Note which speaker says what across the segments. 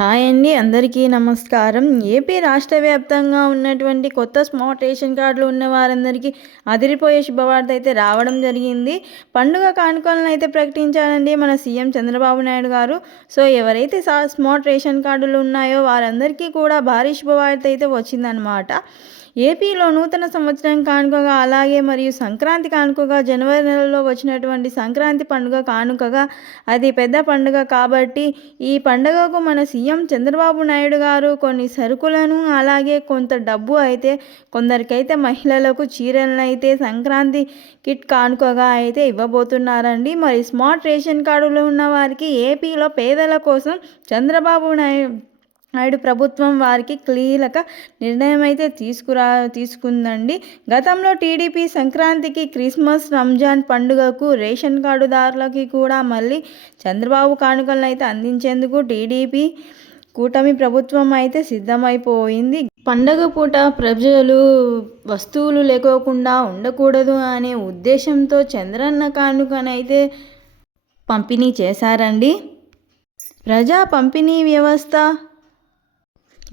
Speaker 1: Hi అండి అందరికీ నమస్కారం. ఏపీ రాష్ట్ర వ్యాప్తంగా ఉన్నటువంటి కొత్త స్మార్ట్ రేషన్ కార్డులు ఉన్న వారందరికీ అదిరిపోయే శుభవార్త అయితే రావడం జరిగింది. పండుగ కానుకలను అయితే ప్రకటించారండి మన సీఎం చంద్రబాబు నాయుడు గారు. సో ఎవరైతే స్మార్ట్ రేషన్ కార్డులు ఉన్నాయో వారందరికీ కూడా భారీ శుభవార్త అయితే వచ్చిందనమాట ఏపీలో నూతన సంవత్సరం కానుకగా అలాగే మరియు సంక్రాంతి కానుకగా జనవరి నెలలో వచ్చినటువంటి సంక్రాంతి పండుగ కానుకగా అది పెద్ద పండుగ కాబట్టి ఈ పండుగకు మన సీఎం చంద్రబాబు నాయుడు గారు కొన్ని సరుకులను అలాగే కొంత డబ్బు అయితే కొందరికైతే మహిళలకు చీరలను అయితే సంక్రాంతి కిట్ కానుకగా అయితే ఇవ్వబోతున్నారండి. మరి స్మార్ట్ రేషన్ కార్డులు ఉన్న వారికి ఏపీలో పేదల కోసం చంద్రబాబు నాయుడు నాయుడు ప్రభుత్వం వారికి కీలక నిర్ణయం అయితే తీసుకురా తీసుకుందండి. గతంలో టీడీపీ సంక్రాంతికి క్రిస్మస్ రంజాన్ పండుగకు రేషన్ కార్డుదారులకి కూడా మళ్ళీ చంద్రబాబు కానుకలను అయితే అందించేందుకు టీడీపీ కూటమి ప్రభుత్వం అయితే సిద్ధమైపోయింది. పండగ పూట ప్రజలు వస్తువులు లేకోకుండా ఉండకూడదు అనే ఉద్దేశంతో చంద్రన్న కానుకనైతే పంపిణీ చేశారండి. ప్రజా పంపిణీ వ్యవస్థ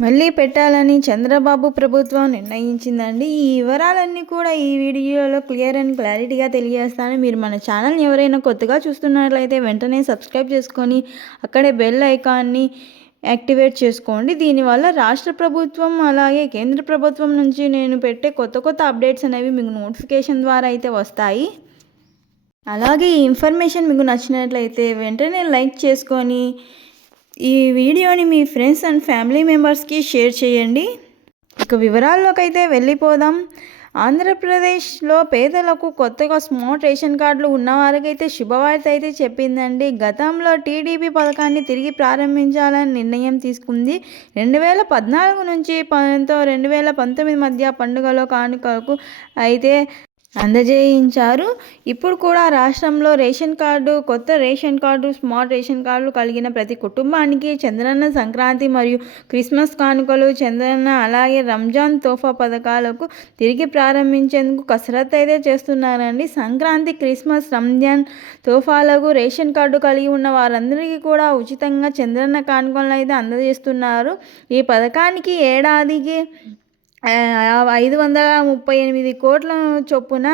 Speaker 1: మళ్ళీ పెట్టాలని చంద్రబాబు ప్రభుత్వం నిర్ణయించిందండి. ఈ వివరాలన్నీ కూడా ఈ వీడియోలో క్లియర్ అండ్ క్లారిటీగా తెలియజేస్తాను. మీరు మన ఛానల్ని ఎవరైనా కొత్తగా చూస్తున్నట్లయితే వెంటనే సబ్స్క్రైబ్ చేసుకొని అక్కడే బెల్ ఐకాన్ని యాక్టివేట్ చేసుకోండి. దీనివల్ల రాష్ట్ర ప్రభుత్వం అలాగే కేంద్ర ప్రభుత్వం నుంచి నేను పెట్టే కొత్త కొత్త అప్డేట్స్ అనేవి మీకు నోటిఫికేషన్ ద్వారా అయితే వస్తాయి. అలాగే ఈ ఇన్ఫర్మేషన్ మీకు నచ్చినట్లయితే వెంటనే లైక్ చేసుకొని ఈ వీడియోని మీ ఫ్రెండ్స్ అండ్ ఫ్యామిలీ మెంబర్స్కి షేర్ చేయండి. ఇక వివరాల్లోకైతే వెళ్ళిపోదాం. ఆంధ్రప్రదేశ్లో పేదలకు కొత్తగా స్మార్ట్ రేషన్ కార్డులు ఉన్నవారికైతే శుభవార్త అయితే చెప్పిందండి. గతంలో టీడీపీ పథకాన్ని తిరిగి ప్రారంభించాలని నిర్ణయం తీసుకుంది. రెండు వేల పద్నాలుగు నుంచి రెండు వేల పంతొమ్మిది మధ్య పండుగలో కానుకలకు అయితే అందజేయించారు. ఇప్పుడు కూడా రాష్ట్రంలో రేషన్ కార్డు కొత్త రేషన్ కార్డు స్మార్ట్ రేషన్ కార్డులు కలిగిన ప్రతి కుటుంబానికి చంద్రన్న సంక్రాంతి మరియు క్రిస్మస్ కానుకలు చంద్రన్న అలాగే రంజాన్ తోఫా పథకాలకు తిరిగి ప్రారంభించేందుకు కసరత్తు అయితే చేస్తున్నారండి. సంక్రాంతి క్రిస్మస్ రంజాన్ తోఫాలకు రేషన్ కార్డు కలిగి ఉన్న వారందరికీ కూడా ఉచితంగా చంద్రన్న కానుకలను అయితే అందజేస్తున్నారు. ఈ పథకానికి ఏడాదికి ఐదు వందల ముప్పై ఎనిమిది కోట్ల చొప్పున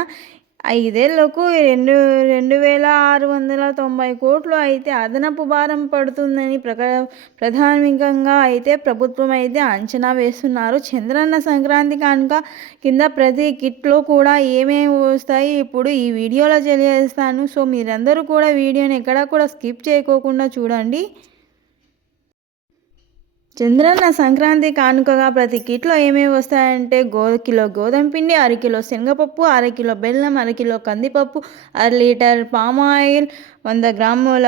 Speaker 1: ఐదేళ్ళకు రెండు రెండు వేల ఆరు వందల తొంభై కోట్లు అయితే అదనపు భారం పడుతుందని ప్రక ప్రాథమికంగా అయితే ప్రభుత్వం అయితే అంచనా వేస్తున్నారు. చంద్రన్న సంక్రాంతి కనుక కింద ప్రతి కిట్లో కూడా ఏమేమి వస్తాయి ఇప్పుడు ఈ వీడియోలో తెలియజేస్తాను. సో మీరందరూ కూడా వీడియోని ఎక్కడా కూడా స్కిప్ చేయకోకుండా చూడండి. చంద్రన్న సంక్రాంతి కానుకగా ప్రతి కిట్లో ఏమేమి వస్తాయంటే గో కిలో గోధుమ పిండి అరకిలో శనగపప్పు అరకిలో బెల్లం అరకిలో కందిపప్పు అర లీటర్ పామ్ ఆయిల్ వంద గ్రాముల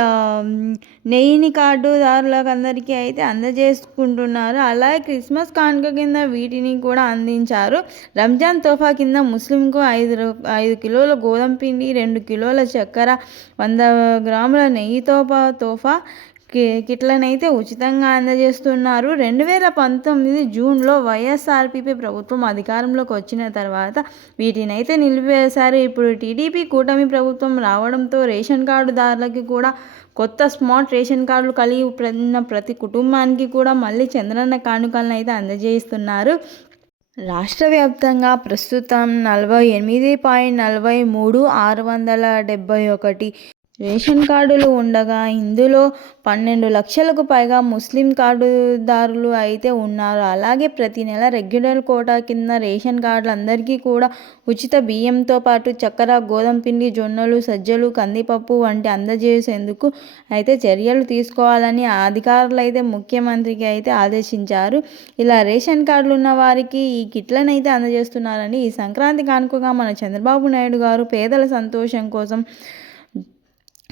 Speaker 1: నెయ్యిని కార్డుదారులకు అందరికీ అయితే అందజేసుకుంటున్నారు. అలాగే క్రిస్మస్ కానుక కింద వీటిని కూడా అందించారు. రంజాన్ తోఫా కింద ముస్లింకు ఐదు ఐదు కిలోల గోధుమ పిండి రెండు కిలోల చక్కెర వంద గ్రాముల నెయ్యి తోఫా తోఫా కిట్లనైతే ఉచితంగా అందజేస్తున్నారు. రెండు వేల పంతొమ్మిది జూన్లో వైఎస్ఆర్పీపీ ప్రభుత్వం అధికారంలోకి వచ్చిన తర్వాత వీటినైతే నిలిపివేశారు. ఇప్పుడు టీడీపీ కూటమి ప్రభుత్వం రావడంతో రేషన్ కార్డుదారులకి కూడా కొత్త స్మార్ట్ రేషన్ కార్డులు కలిగి ఉన్న ప్రతి కుటుంబానికి కూడా మళ్ళీ చంద్రన్న కానుకలను అయితే అందజేస్తున్నారు రాష్ట్ర వ్యాప్తంగా ప్రస్తుతం నలభై ఎనిమిది పాయింట్ నలభై మూడు ఆరు వందల డెబ్బై ఒకటి రేషన్ కార్డులు ఉండగా ఇందులో పన్నెండు లక్షలకు పైగా ముస్లిం కార్డుదారులు అయితే ఉన్నారు. అలాగే ప్రతి నెల రెగ్యులర్ కోటా కింద రేషన్ కార్డులు అందరికీ కూడా ఉచిత బియ్యంతో పాటు చక్కెర గోధుమ పిండి జొన్నలు సజ్జలు కందిపప్పు వంటి అందజేసేందుకు అయితే చర్యలు తీసుకోవాలని అధికారులు అయితే ముఖ్యమంత్రికి అయితే ఆదేశించారు. ఇలా రేషన్ కార్డులు ఉన్న వారికి ఈ కిట్లను అయితే అందజేస్తున్నారని ఈ సంక్రాంతి కానుకగా మన చంద్రబాబు నాయుడు గారు పేదల సంతోషం కోసం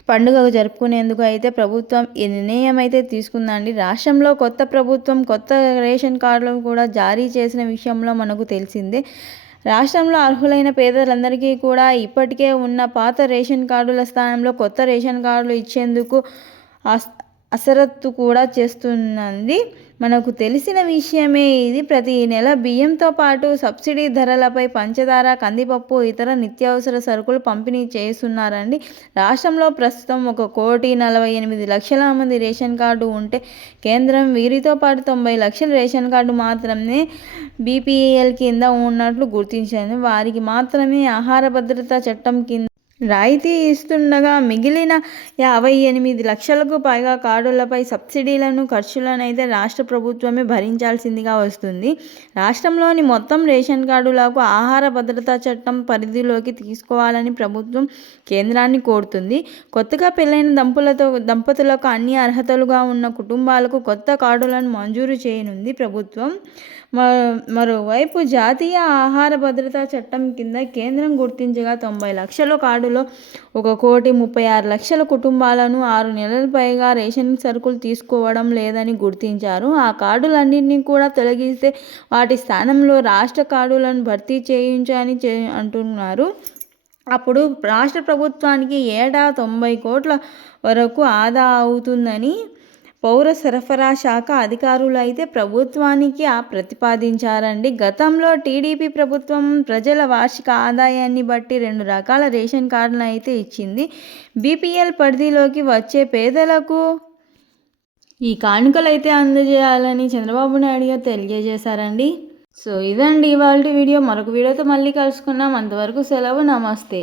Speaker 1: పండుగ జరుపుకునేందుకు అయితే ప్రభుత్వం ఈ నిర్ణయం అయితే తీసుకుందండి. రాష్ట్రంలో కొత్త ప్రభుత్వం కొత్త రేషన్ కార్డులు కూడా జారీ చేసిన విషయంలో మనకు తెలిసిందే. రాష్ట్రంలో అర్హులైన పేదలందరికీ కూడా ఇప్పటికే ఉన్న పాత రేషన్ కార్డుల స్థానంలో కొత్త రేషన్ కార్డులు ఇచ్చేందుకు అసరత్తు కూడా చేస్తున్నది మనకు తెలిసిన విషయమే ఇది. ప్రతి నెల బియ్యంతో పాటు సబ్సిడీ ధరలపై పంచదార కందిపప్పు ఇతర నిత్యావసర సరుకులు పంపిణీ చేస్తున్నారండి. రాష్ట్రంలో ప్రస్తుతం ఒక కోటి నలభై ఎనిమిది లక్షల మంది రేషన్ కార్డు ఉంటే కేంద్రం వీరితో పాటు తొంభై లక్షల రేషన్ కార్డు మాత్రమే బీపీఎల్ కింద ఉన్నట్లు గుర్తించింది. వారికి మాత్రమే ఆహార భద్రతా చట్టం కింద రాయితీ ఇస్తుండగా మిగిలిన యాభై ఎనిమిది లక్షలకు పైగా కార్డులపై సబ్సిడీలను ఖర్చులను అయితే రాష్ట్ర ప్రభుత్వమే భరించాల్సిందిగా వస్తుంది. రాష్ట్రంలోని మొత్తం రేషన్ కార్డులకు ఆహార భద్రతా చట్టం పరిధిలోకి తీసుకోవాలని ప్రభుత్వం కేంద్రాన్ని కోరుతుంది. కొత్తగా పెళ్ళైన దంపులతో దంపతులకు అన్ని అర్హతలుగా ఉన్న కుటుంబాలకు కొత్త కార్డులను మంజూరు చేయనుంది ప్రభుత్వం. మరోవైపు జాతీయ ఆహార భద్రతా చట్టం కింద కేంద్రం గుర్తించగా తొంభై లక్షల కార్డులో ఒక కోటి ముప్పై ఆరు లక్షల కుటుంబాలను ఆరు నెలల పైగా రేషన్ సరుకులు తీసుకోవడం లేదని గుర్తించారు. ఆ కార్డులన్నింటినీ కూడా తొలగిస్తే వాటి స్థానంలో రాష్ట్ర కార్డులను భర్తీ చేయించని చే అంటున్నారు. అప్పుడు రాష్ట్ర ప్రభుత్వానికి ఏటా తొంభై కోట్ల వరకు ఆదా అవుతుందని పౌర సరఫరా శాఖ అధికారులు అయితే ప్రభుత్వానికి ఆ ప్రతిపాదించారండి. గతంలో టీడీపీ ప్రభుత్వం ప్రజల వార్షిక ఆదాయాన్ని బట్టి రెండు రకాల రేషన్ కార్డులను అయితే ఇచ్చింది. బీపీఎల్ పరిధిలోకి వచ్చే పేదలకు ఈ కానుకలు అయితే అందజేయాలని చంద్రబాబు నాయుడు గారు తెలియజేశారండి. సో ఇదండి ఇవాళ వీడియో. మరొక వీడియోతో మళ్ళీ కలుసుకున్నాం అంతవరకు సెలవు. నమస్తే.